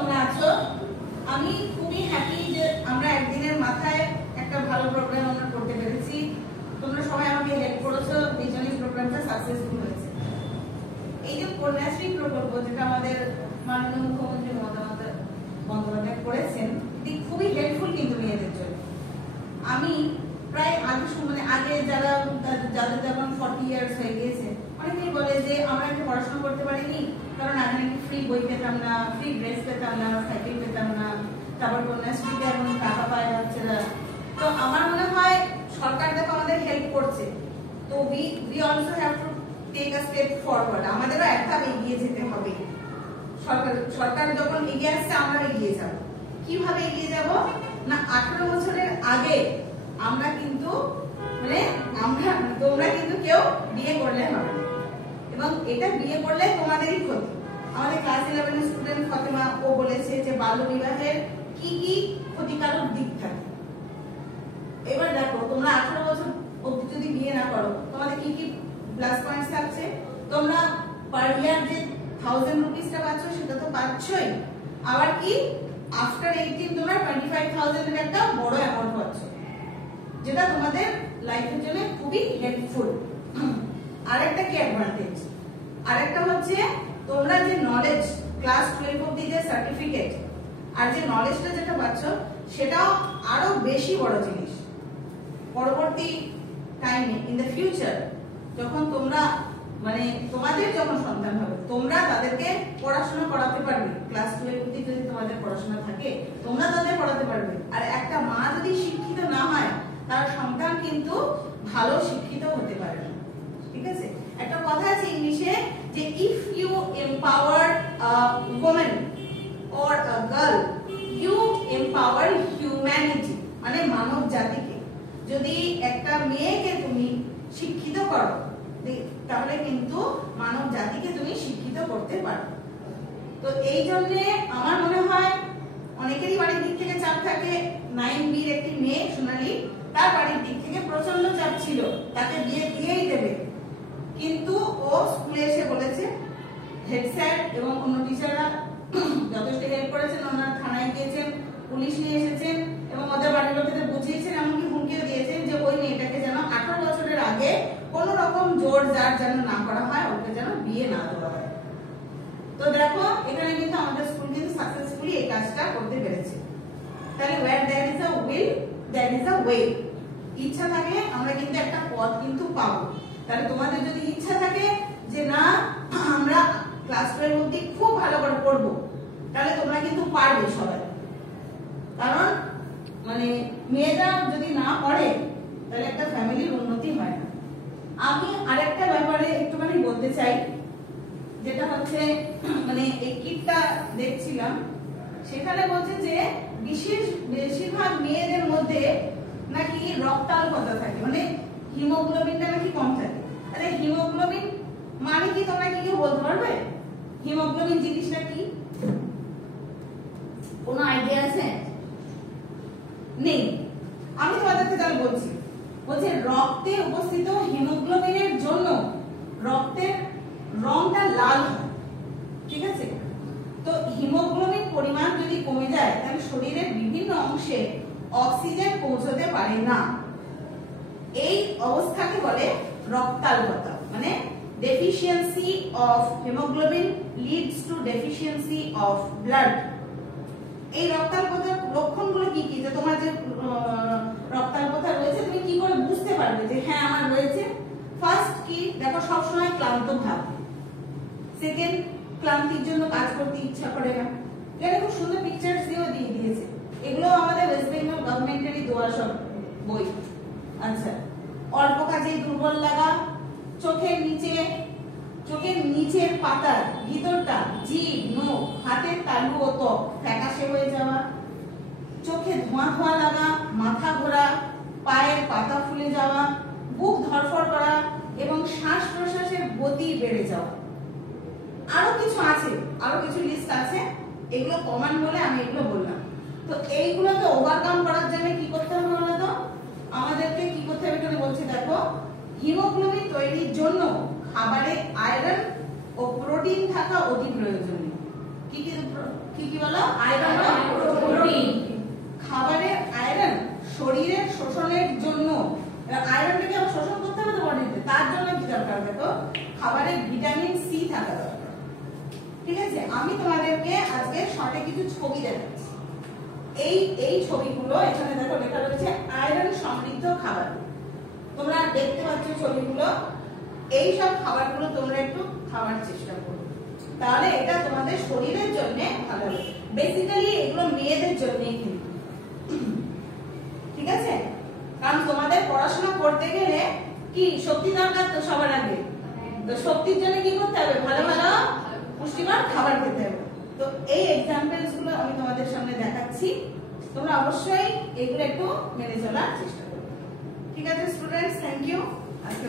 তোমরা আছো? আমি খুবই হ্যাপি যে আমরা একদিনের মাথায় একটা ভালো প্রোগ্রাম আমরা করতে পেরেছি। তোমরা সবাই আমাকে হেল্প করেছো, এই জন্যই প্রোগ্রামটা সাকসেসফুল হয়েছে। এই যে কন্যাশ্রী প্রকল্প যেটা আমাদের মাননীয় মুখ্যমন্ত্রী মমতা বন্দ্যোপাধ্যায় করেছেন, এটি খুবই হেল্পফুল কিন্তু মেয়েদের জন্য। আমি প্রায় আগে যাদের যখন 40 ইয়ার্স হয়ে গিয়েছে, অনেকেই বলে যে আমরা একটু পড়াশোনা করতে পারিনি, কারণ আগে নাকি ফ্রি বই পেতাম না, ফ্রি ড্রেস পেতাম না, সাইকেল পেতাম না, তারপর কন্যাশ্রীতে এখন টাকা পাওয়া যাচ্ছে না। তো আমার মনে হয় সরকার দেখো আমাদের হেল্প করছে, তো we also have to take a step forward. আমাদেরও এক ধাপ এগিয়ে যেতে হবে। সরকার যখন এগিয়ে আসছে, আমরা এগিয়ে যাব। কিভাবে এগিয়ে যাব না, 18 বছরের আগে আমরা কিন্তু তোমরা কিন্তু কেউ বিয়ে করলে হবে, এবং এটা বিয়ে করলে তোমাদেরই ক্ষতি। আমাদের ক্লাস 11 স্টুডেন্ট ফাতেমা ও বলেছে যে বাল্য বিবাহের কি কি ক্ষতিকারক দিক থাকে। এবার দেখো, তোমরা 18 বছর অবধি যদি বিয়ে না করো, তোমাদের কি কি প্লাস পয়েন্টস থাকছে? তোমরা পার ইয়ার যে 1000 রুপিসটা পাচ্ছ, সেটা তো পাচ্ছই। আবার কি আফটার 18 তোমরা 25,000 এর একটা বড় অ্যামাউন্ট পাচ্ছ, যেটা তোমাদের লাইফের জন্য খুবই হেল্পফুল। আরেকটা কি অ্যাডভান্টেজ? আরেকটা হচ্ছে তোমরা যে নলেজ ক্লাস 12 অবধি যে সার্টিফিকেট আর যে নলেজটা যেটা পাচ্ছ, সেটাও আরো বেশি বড় জিনিস। পরবর্তী টাইমে ইন দ্য ফিউচার যখন তোমরা তোমাদের যখন সন্তান হবে, তোমরা তাদেরকে পড়াশোনা করাতে পারবে। ক্লাস 12 অবধি যদি তোমাদের পড়াশোনা থাকে, তোমরা তাদের পড়াতে পারবে। আর একটা মা যদি শিক্ষিত না হয়, তার সন্তান কিন্তু ভালো শিক্ষিত হতে পারে না। ঠিক আছে? একটা কথা আছে ইংলিশে যে if you empower a woman or a girl, you empower humanity, মানে মানব জাতিকে। যদি একটা মেয়েকে তুমি শিক্ষিত করো, তাহলে কিন্তু মানব জাতিকে তুমি শিক্ষিত করতে পারো। তো এই জন্য আমার মনে হয় অনেকেরই বাড়ির দিক থেকে চাপ থাকে। 9B-র একটি মেয়ে সোনালী, তার বাড়ির দিক থেকে প্রচন্ড চাপ ছিল, তাকে বিয়ে দিয়েই দেবে। কিন্তু ও স্কুলে এসে বলেছে, হেড স্যার এবং অন্য টিচাররা যথেষ্ট হেল্প করেছেন। ওনারা থানায় গিয়েছেন, পুলিশ নিয়ে এসেছেন, এবং ওদের বাড়ির লোকেদের বুঝিয়েছেন, এমনকি হুমকিও দিয়েছেন যে ওই মেয়েটাকে যেন 18 বছরের আগে কোন রকম জোর জার যেন না করা হয়, ওকে যেন বিয়ে না দেওয়া হয়। তো দেখো, এখানে কিন্তু আমাদের স্কুল কিন্তু সাকসেসফুলি এই কাজটা করতে পেরেছে। তাহলে where there is a will there is a way। ইচ্ছা থাকলে আমরা কিন্তু একটা পথ কিন্তু পাবো। তাহলে তোমাদের যদি ইচ্ছা থাকে যে না আমরা ক্লাস 12 অবধি খুব ভালো করে পড়বো, তাহলে তোমরা কিন্তু পারবে সবাই। কারণ মেয়েরা যদি না পড়ে, তাহলে একটা ফ্যামিলির উন্নতি হয় না। আমি আরেকটা ব্যাপারে একটুখানি বলতে চাই, যেটা হচ্ছে এই কিটটা দেখছিলাম, সেখানে বলছে যে বেশিরভাগ মেয়েদের মধ্যে নাকি রক্তাল্পতা থাকে, হিমোগ্লোবিনটা নাকি কম থাকে। আরে হিমোগ্লোবিন মানে কি তোমরা কি কেউ বলতে পারবে? হিমোগ্লোবিন জিনিসটা কি? কোনো আইডিয়া আছে? নেই। আমি তোমাদেরকে তাহলে বলছি, রক্তে উপস্থিত হিমোগ্লোবিনের জন্য রক্তের রংটা লাল হয়। ঠিক আছে? তো হিমোগ্লোবিন পরিমাণ যদি কমে যায়, তাহলে শরীরের বিভিন্ন অংশে অক্সিজেন পৌঁছতে পারে না। এই অবস্থাকে বলে রক্তাল্পতা, deficiency of hemoglobin leads to deficiency of blood। এই রক্তাল্পতার লক্ষণগুলো কি কি? যে তোমার যে রক্তাল্পতা রয়েছে, তুমি কি করে বুঝতে পারবে যে হ্যাঁ আমার রয়েছে? ফার্স্ট কি দেখো, সবসময় ক্লান্ত ভাব। সেকেন্ড, ক্লান্তির জন্য কাজ করতে ইচ্ছা করে না। এটা খুব সুন্দর পিকচারস দিয়েও দিয়ে দিয়েছে। এগুলো আমাদের ওয়েস্ট বেঙ্গল গভর্নমেন্টেরই দেওয়া সব বই। আচ্ছা, অল্প কাজেই দুর্বল লাগা, চোখের নিচের পাতার ভিতরটা, জিভ, নখ, হাতের তালু ও ত্বক ফ্যাকাশে হয়ে যাওয়া, চোখে ধোঁয়া ধোঁয়া লাগা, মাথা ঘোরা, পায়ের পাতা ফুলে যাওয়া, বুক ধড়ফড় করা এবং শ্বাস প্রশ্বাসের গতি বেড়ে যাওয়া। আরো কিছু আছে, আরো কিছু লিস্ট আছে, এগুলো কমন বলে আমি এগুলো বললাম। তো এইগুলোকে ওভারকাম করার জন্য কি করতে হবে বলো তো? আমাদেরকে কি করতে হবে এখানে বলছে, দেখো হিমোগ্লোবিন তৈরির জন্য খাবারে আয়রন ও প্রোটিন থাকা অতি প্রয়োজনীয়। কি কি কি কি বলো? আয়রন ও প্রোটিন। খাবারের আয়রন শরীরের শোষণের জন্য, আয়রনটাকে আবার শোষণ করতে হবে তো বডিতে, তার জন্য কি দরকার? দেখো খাবারে ভিটামিন সি থাকা দরকার। ঠিক আছে, আমি তোমাদেরকে আজকে শর্টে কিছু ছবি দেখাচ্ছি। এই ছবিগুলো এখানে দেখো লেখা রয়েছে আয়রন সমৃদ্ধ খাবার। তোমরা দেখতে পাচ্ছ ছবিগুলো, এই সব খাবারগুলো তোমরা একটু খাওয়ার চেষ্টা করো, তাহলে এটা তোমাদের শরীরের জন্য ভালো হবে। বেসিক্যালি এগুলো মেয়েদের জন্যই কিন্তু, ঠিক আছে? কারণ তোমাদের পড়াশোনা করতে গেলে কি শক্তি দরকার তো সবার আগে, তো শক্তির জন্য কি করতে হবে? ভালো ভালো পুষ্টিকর খাবার খেতে হবে। তো এই এক্সাম্পলস গুলো আমি তোমাদের সামনে দেখাচ্ছি, তোমরা অবশ্যই এগুলো একটু মেনে চলার চেষ্টা করবে। ঠিক আছে স্টুডেন্টস, থ্যাংক ইউ। আজকে